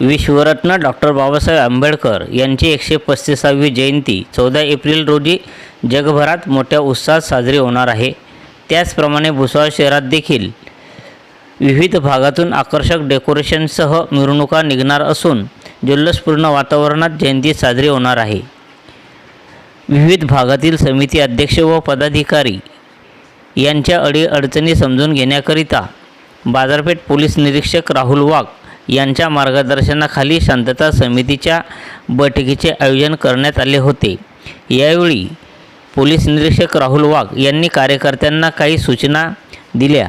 विश्वरत्न doctor Babasaheb Ambedkar यांची 135वी जयंती 14 April रोजी जगभरात मोठ्या उत्साहात साजरी होणार आहे। त्याचप्रमाणे भुसावळ शहरात देखील विविध भागातून आकर्षक डेकोरेशनसह मिरवणुका निघणार असून जल्लोषपूर्ण वातावरणात जयंती साजरी होणार आहे। विविध भागातील समिती अध्यक्ष व पदाधिकारी यांच्या अडीअडचणी समजून घेण्याकरिता बाजारपेठ पोलीस निरीक्षक राहुल वाघ यांच्या मार्गदर्शनाखाली शांतता समितीच्या बैठकीचे आयोजन करण्यात आले होते। यावेळी पोलीस निरीक्षक राहुल वाघ यांनी कार्यकर्त्यांना काही सूचना दिल्या।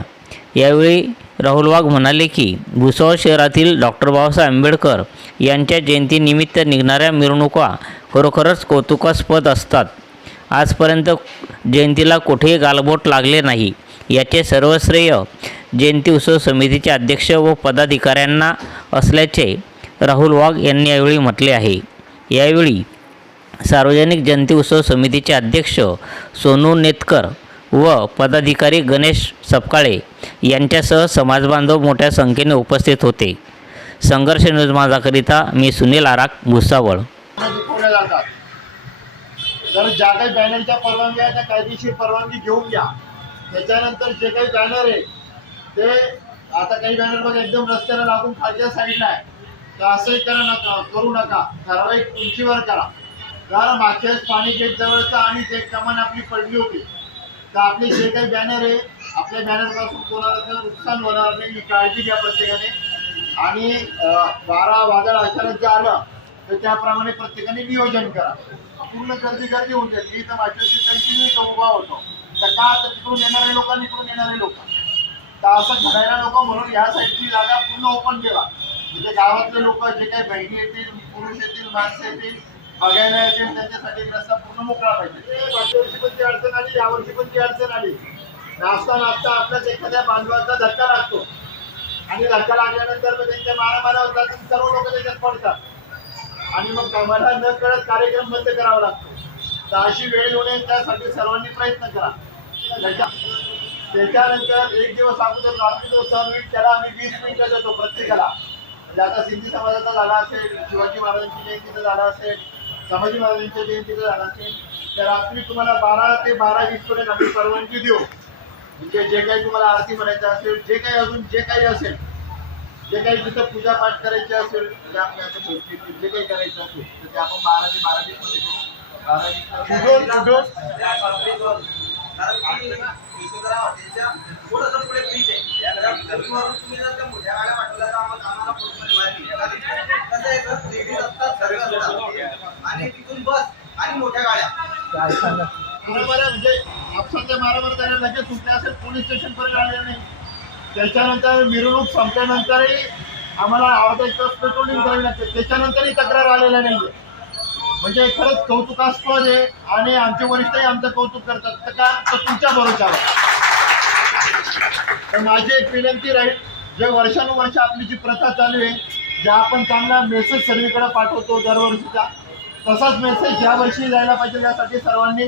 यावेळी राहुल वाघ म्हणाले की भुसावळ शहरातील डॉक्टर बाबासाहेब आंबेडकर यांच्या जयंतीनिमित्त निघणाऱ्या मिरवणुका खरोखरच कौतुकास्पद असतात। आजपर्यंत जयंतीला कुठेही गालबोट लागले नाही, याचे सर्व श्रेय जयंती उत्सव समितीचे अध्यक्ष व पदाधिकाऱ्यांना असल्याचे राहुल वाघ यांनी यावेळी म्हटले आहे। यावेळी सार्वजनिक जयंती उत्सव समितीचे अध्यक्ष सोनू नेतकर व पदाधिकारी गणेश सपकाळे यांच्यासह समाजबांधव मोठ्या संख्येने उपस्थित होते। संघर्ष न्यूज माझाकरिता मी सुनील आराक, भुसावळ। जर ज्या काही बॅनरच्या परवानगी आहे त्या कायदेशीर परवानगी घेऊन घ्या। त्याच्यानंतर जे काही बॅनर आहे ते आता काही बॅनर बघा एकदम रस्त्याला लागून खालच्या साईडला आहे, तर असंही करू नका, ठराविक उंचीवर करा। कारण मागच्या पाणी गेट जवळचा आणि ते कमान आपली पडली होती, तर आपले जे काही बॅनर आहे आपल्या बॅनरपासून कोणाला नुकसान होणार नाही, ही काळजी घ्या प्रत्येकाने। आणि वारा वादळ अचानक जे आलं तर त्याप्रमाणे प्रत्येकाने नियोजन करा। पूर्ण गर्दी होऊन जाईल। मी तर माझ्याशी कंटिन्यू इथं उभा होतो, तर का तर तिकडून येणारे लोक इकडून येणारे लोक, तर असं घडायला नको म्हणून ह्या साईडची जागा पूर्ण ओपन ठेवा। म्हणजे गावातले लोक जे काही बहिणी येतील, पुरुष येतील, माणसं येतील, बघायला येतील, त्यांच्यासाठी रस्ता पूर्ण मोकळा पाहिजे। मागच्या वर्षी पण ती अडचण आली, यावर्षी पण ती अडचण आली। नाचता आपल्याच एखाद्या बांधवाचा धक्का लागतो आणि धक्का लागल्यानंतर मग त्यांच्या मारामाऱ्या होतात, सर्व लोक त्याच्यात पडतात आणि मग मला न कळत कार्यक्रम बंद करावा लागतो। तर अशी वेळ येऊ नये त्यासाठी सर्वांनी प्रयत्न करा। त्याच्यानंतर एक दिवस अगोदर रात्री जो सण होईल त्याला आम्ही 20 मिनिटं देतो प्रत्येकाला। म्हणजे आता सिंधी समाजाचा झाला असेल, शिवाजी महाराजांची जयंतीचा झाला असेल, संभाजी महाराजांच्या जयंतीचा झाला असेल, तर रात्री तुम्हाला 12 ते 12:20 पर्यंत आम्ही परवानगी देऊ। म्हणजे जे काही तुम्हाला आरती म्हणायचं असेल, जे काही अजून जे काही असेल, जे काही तिथं पूजापाठ करायचे असेल, जे काही करायचं असेल तर ते आपण 12 ते 12:20 मध्ये करू। 12:20 म्हणजे आपसाच्या मारामार त्याला लगेच सुटले असेल, पोलीस स्टेशन पर्यंत आले नाही। त्याच्यानंतर मिरवणूक संपल्यानंतरही आम्हाला अर्धा एक तास पेट्रोलिंग करावी लागते, त्याच्यानंतरही तक्रार आलेल्या नाहीये। म्हणजे खरंच कौतुकास्पद आहे आणि आमचे वरिष्ठही आमचं कौतुक करतात। तर का तर तुमच्या भरोशावर। तर माझी एक विनंती राहील, जे वर्षानुवर्ष आपली जी प्रथा चालू आहे, ज्या आपण चांगला मेसेज सर्वीकडे पाठवतो दरवर्षीचा, तसाच मेसेज या वर्षी जायला पाहिजे। यासाठी सर्वांनी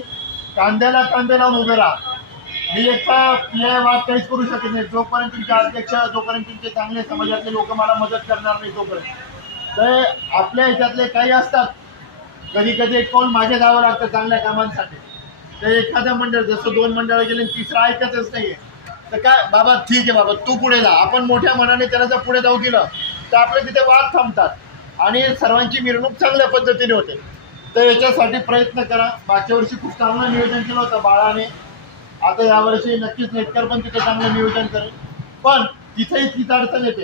कांद्याला कांदे लावून उभे राहा। मी एकटा वाद काहीच करू शकत नाही जोपर्यंत तुमचे अध्यक्ष, जोपर्यंत तुमचे चांगले समाजातले लोक मला मदत करणार नाही तोपर्यंत। तर आपल्या ह्याच्यातले काही असतात, कधी कधी एक पाऊल मागे जावं लागतं चांगल्या कामांसाठी। तर एखादं मंडळ जसं 2 मंडळ गेले, तिसरं ऐकतच नाहीये, तर काय बाबा ठीक आहे बाबा तू पुढे जा, आपण मोठ्या मनाने त्याला जर पुढे जाऊ दिलं तर आपले तिथे वाद थांबतात आणि सर्वांची मिरवणूक चांगल्या पद्धतीने होते। तर याच्यासाठी प्रयत्न करा। मागच्या वर्षी खूप चांगलं नियोजन केलं होतं बाळाने, आता यावर्षी नक्कीच नेटकर पण तिथे चांगलं नियोजन करेल। पण तिथेही तीच अडचण येते।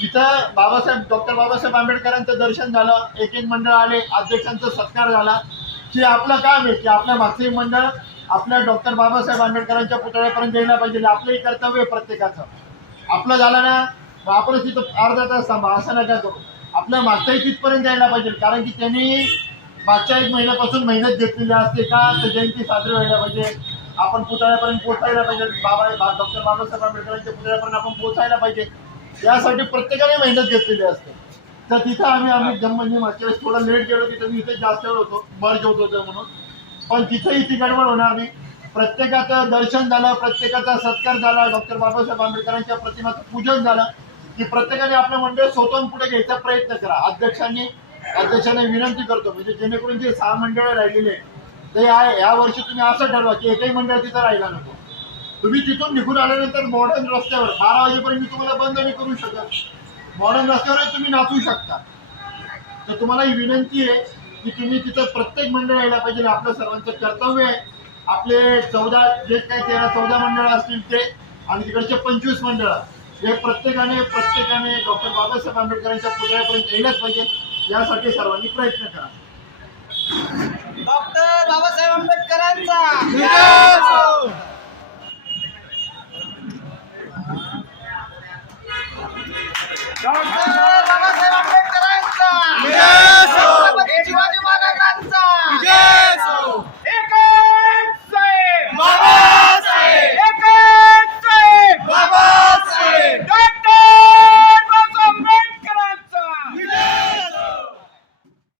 तिथं डॉक्टर बाबासाहेब आंबेडकरांचं दर्शन झालं, एक मंडळ आले, अध्यक्षांचा सत्कार झाला, की आपलं काम आहे की आपल्या मागचे मंडळ आपल्या डॉक्टर बाबासाहेब आंबेडकरांच्या पुतळ्यापर्यंत यायला पाहिजे। आपलंही कर्तव्य आहे प्रत्येकाचं। आपलं झालं ना मग आपण तिथं अर्धा तास थांबा असं नका करू, आपल्या मागच्याही तिथपर्यंत यायला पाहिजे। कारण की त्यांनी मागच्या 1 महिन्यापासून मेहनत घेतलेली असते का तर जयंती साजरी व्हायला पाहिजे, आपण पुतळ्यापर्यंत पोहोचायला पाहिजे, डॉक्टर बाबासाहेब आंबेडकरांच्या पुतळ्यापर्यंत आपण पोहोचायला पाहिजे, यासाठी प्रत्येकाने मेहनत घेतलेली असते। तर तिथं आम्ही म्हणजे मागच्या वेळेस थोडं लेट गेलो, तिथं इथे जास्त वेळ होतो, मर्ज होत होतं म्हणून। पण तिथेही ती गडबड होणार नाही। प्रत्येकाचं दर्शन झालं, प्रत्येकाचा सत्कार झाला, डॉक्टर बाबासाहेब आंबेडकरांच्या प्रतिमाचं पूजन झालं, की प्रत्येकाने आपलं मंडळ स्वतःहून पुढे घ्यायचा प्रयत्न करा. अध्यक्षाने विनंती करतो, म्हणजे जेणेकरून जे 6 मंडळ राहिलेले आहेत ते या वर्षी तुम्ही असं ठरवा की एकही मंडळ तिथं राहिला नको. तुम्ही तिथून निघून आल्यानंतर मॉडर्न रस्त्यावर 12 वाजेपर्यंत मी तुम्हाला बंद नाही करू शकत. मॉडर्न रस्त्यावर तुम्ही नाचू शकता. तर तुम्हाला ही विनंती आहे की तुम्ही तिथं प्रत्येक मंडळ यायला पाहिजे. आपलं सर्वांचं कर्तव्य आहे. आपले 14 जे काही 13-14 मंडळ असतील ते आणि तिकडचे 25 मंडळ हे प्रत्येकाने डॉक्टर बाबासाहेब आंबेडकरांच्या पुतळ्यापर्यंत यायलाच पाहिजे. यासाठी सर्वांनी प्रयत्न करा. डॉक्टर बाबासाहेब आंबेडकरांचा